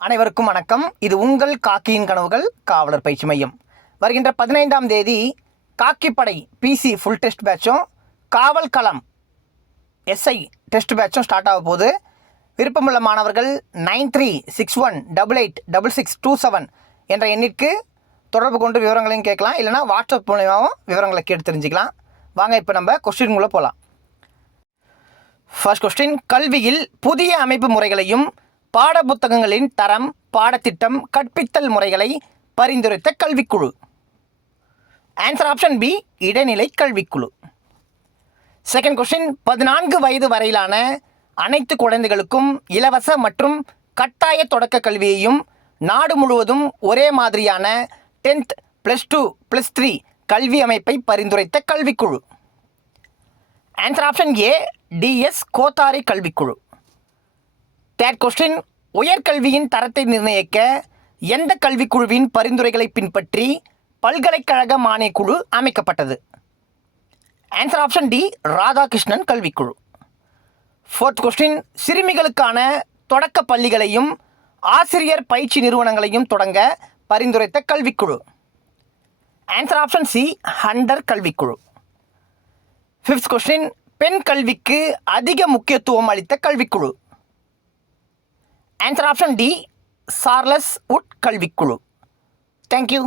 அனைவருக்கும் வணக்கம். இது உங்கள் காக்கியின் கனவுகள் காவலர் பயிற்சி மையம். வருகின்ற 15ஆம் தேதி காக்கிப்படை பிசி ஃபுல் டெஸ்ட் பேட்சும் காவல் களம் எஸ்ஐ டெஸ்ட் பேட்சும் ஸ்டார்ட் ஆக போகுது. விருப்பமுள்ள மாணவர்கள் 9361886627 என்ற எண்ணிற்கு தொடர்பு கொண்டு விவரங்களையும் கேட்கலாம். இல்லைனா வாட்ஸ்அப் மூலமாகவும் விவரங்களை கேட்டு தெரிஞ்சுக்கலாம். வாங்க இப்போ நம்ம கொஸ்டின்குள்ளே போகலாம். ஃபர்ஸ்ட் கொஸ்டின், கல்வியில் புதிய அமைப்பு முறைகளையும் பாடப்புத்தகங்களின் தரம், பாடத்திட்டம், கற்பித்தல் முறைகளை பரிந்துரைத்த கல்விக்குழு. ஆன்சர் ஆப்ஷன் பி, இடைநிலை கல்விக்குழு. செகண்ட் கொஸ்டின், 14 வயது வரையிலான அனைத்து குழந்தைகளுக்கும் இலவச மற்றும் கட்டாய தொடக்க கல்வியையும் நாடு முழுவதும் ஒரே மாதிரியான 10th +2 +3 கல்வி அமைப்பை பரிந்துரைத்த கல்விக்குழு. Answer option A, DS Kothari கல்விக்குழு. தேர்ட் கொஸ்டின், உயர்கல்வியின் தரத்தை நிர்ணயிக்க எந்த கல்விக்குழுவின் பரிந்துரைகளை பின்பற்றி பல்கலைக்கழக மானியக்குழு அமைக்கப்பட்டது? ஆன்சர் ஆப்ஷன் டி, ராதாகிருஷ்ணன் கல்விக்குழு. ஃபோர்த் கொஸ்டின், சிறுமிகளுக்கான தொடக்க பள்ளிகளையும் ஆசிரியர் பயிற்சி நிறுவனங்களையும் தொடங்க பரிந்துரைத்த கல்விக்குழு. ஆன்சர் ஆப்ஷன் சி, ஹண்டர் கல்விக்குழு. ஃபிஃப்த் கொஸ்டின், பெண் கல்விக்கு அதிக முக்கியத்துவம் அளித்த கல்விக்குழு. Answer option D, Charles Wood கல்விக்குழு. தேங்க்யூ.